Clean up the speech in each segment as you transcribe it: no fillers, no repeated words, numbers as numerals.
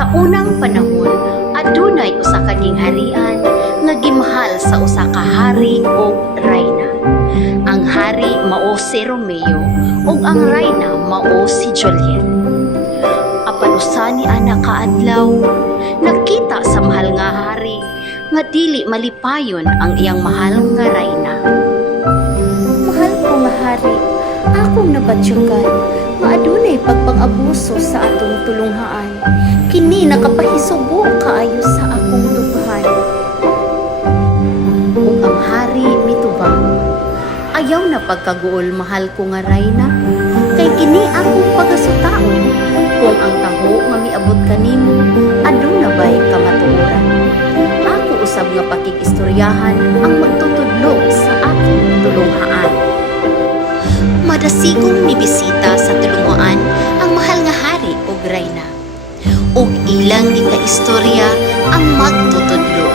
Sa unang panahon, adunay usa ka gingharian nga gimahal sa usa ka hari ug rayna. Ang hari mao si Romeo ug ang rayna mao si Juliet. Apan usa ni ana kaadlaw, nakita sa mahal nga hari nga dili malipayon ang iyang mahal nga rayna. Mahal ko nga hari, akong nabatyugan, nga adunay pagpang-abuso sa atong tulunghaan. Kini nakapahisubok kaayo sa akong tubhan. Ug ang hari mitubag, ayaw na pagkaguol mahal ko nga rayna, kay kini akong pagasutaon. Kung ang taho nga miabot kanimo, aduna bay kamatuoran. Ako usab nga pakikistoryahan ang magtutudlo sa atong tulunghaan. Madasigong mibisita sa tulungan ang mahal nga hari ug rayna, ug ilang gikaistorya ang magtutudlo.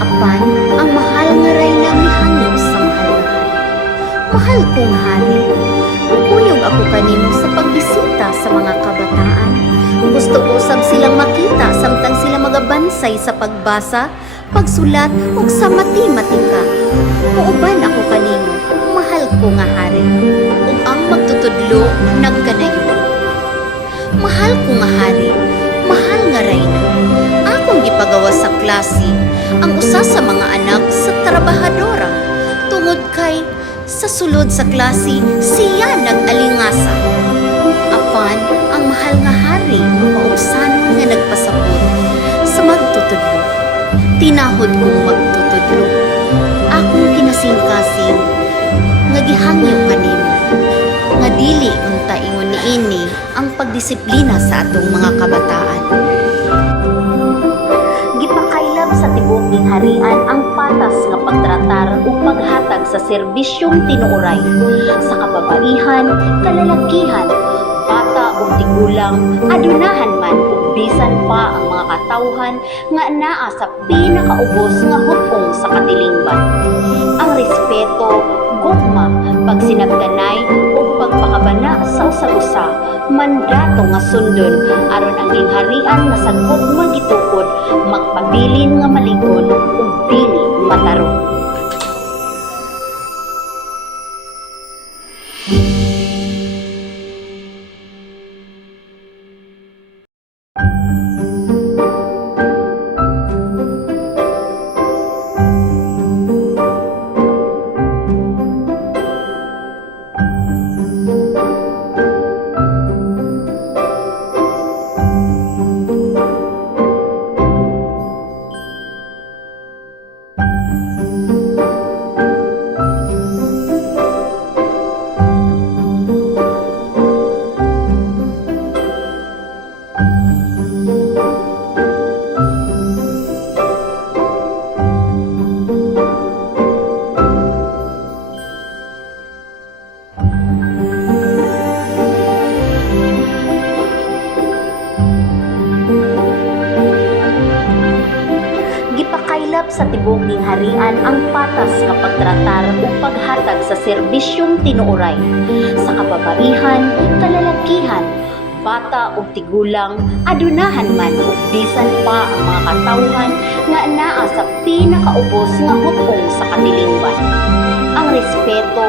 Apan ang mahal nga rayna mihangyo sa mahal nga hari. Mahal kong hari, ukuyog ako kanimo sa pagbisita sa mga kabataan. Gusto ko sab silang makita samtang sila magabansay sa pagbasa, pagsulat ug sa matematika. Muuban ako kanimo, mahal ko nga hari, ug ang magtutudlo nagkanayon. Mahal ko nga hari, mahal nga rayna, akong gipagawa sa klase ang usa sa mga anak sa trabahadora, tungod kay sa sulod sa klase siya nag-alingasa. Apan ang mahal nga hari maubsanon nga nagpasabot sa magtutudlo. Tinahod kong magtutudlo, akong kinasing-kasing nga gihangyo kanimo, nga dili unta ingon niini ang pagdisiplina sa atong mga kabataan. Gipakaylab sa tibuok gingharian ang patas nga pagtratar ug paghatag sa serbisyong tinuoray sa kababaihan, kalalakihan, bata ug tigulang, adunahan man ug bisan pa ang mga katawhan nga naa sa pinakaubos nga hutong sa katilingban. Ang respeto, gugma, pagsinabdanay ug pagpakabana sa usa-usa, mandato nga sundon aron ang gingharian nga sagkog magitukod, magpabilin nga maligon ug dili matarong. Gipakaylab sa tibuok gingharian ang patas nga pagtratar ug paghatag sa serbisyong tinuoray sa kababaihan, kalalakihan, bata ug tigulang, adunahan man ug bisan pa ang mga katawhan nga naa sa pinakaubos nga hutong sa katilingban. Ang respeto,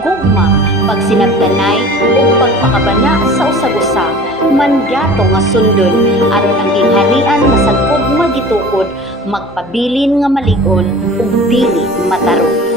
gugma, pagsinabdanay ug pagpakabana sa usag-usa, mandato nga sundon aron ang gingharian nga sagkog magitukod, magpabilin nga maligon ug dili matarong.